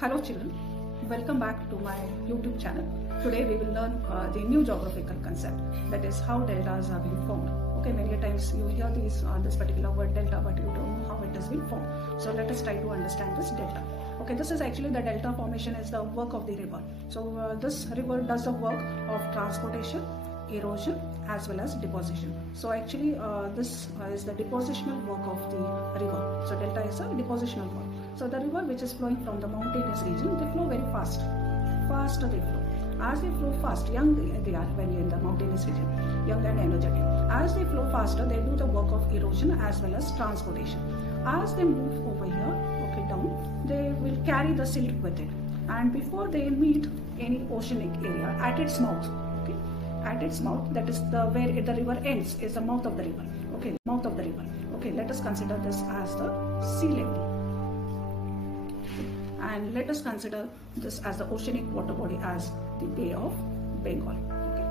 Hello children, welcome back to my YouTube channel. Today we will learn the new geographical concept, that is how deltas are being formed. Okay, many times you hear this particular word delta, but you don't know how it has been formed. So let us try to understand this delta. Okay, this is actually the delta formation is the work of the river. So this river does the work of transportation, erosion as well as deposition. So actually this is the depositional work of the river. So delta is a depositional work. So the river which is flowing from the mountainous region, they flow very fast. Faster they flow. As they flow fast, young they are when you're in the mountainous region, young and energetic. As they flow faster, they do the work of erosion as well as transportation. As they move over here, okay, down, they will carry the silt with it. And before they meet any oceanic area, at its mouth, okay, at its mouth, that is the where the river ends, is the mouth of the river. Okay, mouth of the river. Okay, let us consider this as the sea level. And let us consider this as the oceanic water body as the Bay of Bengal. Okay.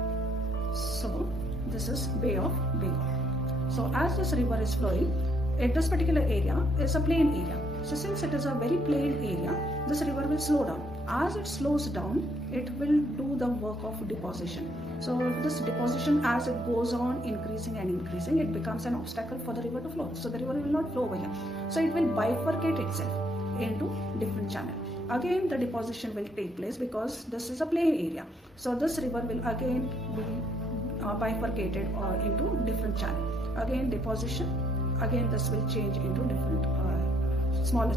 So this is Bay of Bengal. So as this river is flowing, this particular area is a plain area. So since it is a very plain area, this river will slow down. As it slows down, it will do the work of deposition. So this deposition, as it goes on increasing and increasing, it becomes an obstacle for the river to flow. So the river will not flow over here. So it will bifurcate itself into different channel. Again the deposition will take place because this is a plain area. So this river will again be bifurcated or into different channel. Again deposition, again this will change into different smaller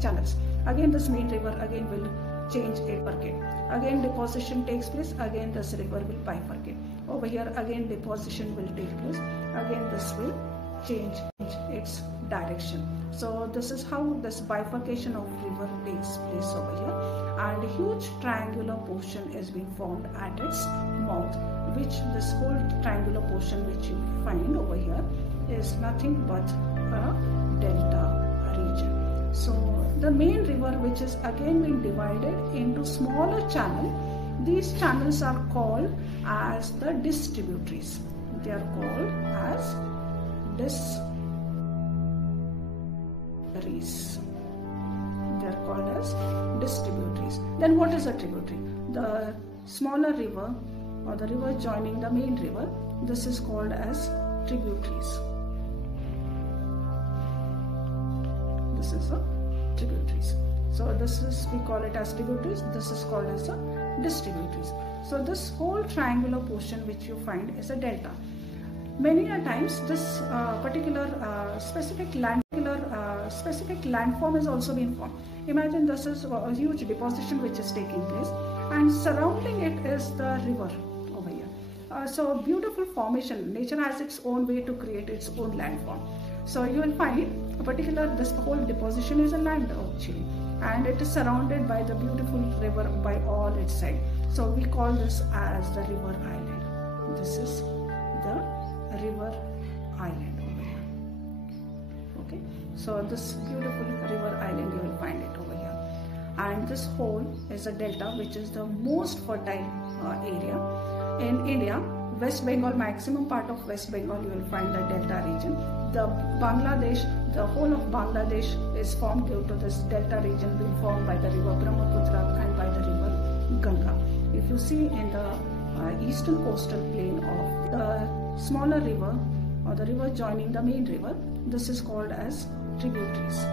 channels. Again this main river again will change bifurcate. Again deposition takes place, again this river will bifurcate. Over here again deposition will take place, again this will change its direction. So this is how this bifurcation of river takes place over here, and a huge triangular portion is being formed at its mouth, which this whole triangular portion which you find over here is nothing but a delta region. So the main river, which is again being divided into smaller channels, these channels are called as the distributaries. They are called as distributaries. They are called as distributaries. Then what is a tributary? The smaller river or the river joining the main river, this is called as tributaries. This is a tributaries. So this is, we call it as tributaries. This is called as a distributaries. So this whole triangular portion which you find is a delta. Many a times this particular specific landform is also being formed. Imagine this is a huge deposition which is taking place, and surrounding it is the river over here. So beautiful formation. Nature has its own way to create its own landform. So you will find a particular, this whole deposition is a land actually, and it is surrounded by the beautiful river by all its sides. So we call this as the river island. This is the river island over here. Okay, so this beautiful river island, you will find it over here, and this whole is a delta, which is the most fertile area in India. West Bengal, maximum part of West Bengal, you will find the delta region. The Bangladesh, the whole of Bangladesh is formed due to this delta region being formed by the river Brahmaputra and by the river Ganga. If you see in the eastern coastal plain of the smaller river or the river joining the main river, this is called as tributaries,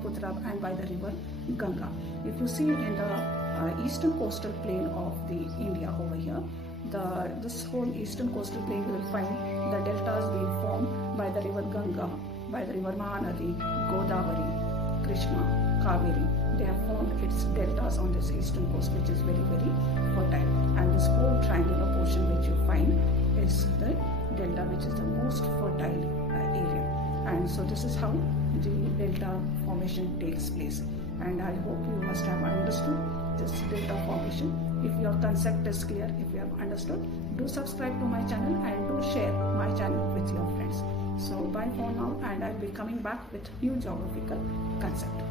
Putra and by the river Ganga. If you see in the eastern coastal plain of the India over here, this whole eastern coastal plain, you will find the deltas being formed by the river Ganga, by the river Mahanadi, Godavari, Krishna, Kaveri. They have formed its deltas on this eastern coast, which is very, very fertile. And this whole triangular portion which you find is the delta, which is the most fertile area. And so this is how the delta formation takes place. And I hope you must have understood this delta formation. If your concept is clear, if you have understood, do subscribe to my channel and do share my channel with your friends. So bye for now, and I'll be coming back with new geographical concept.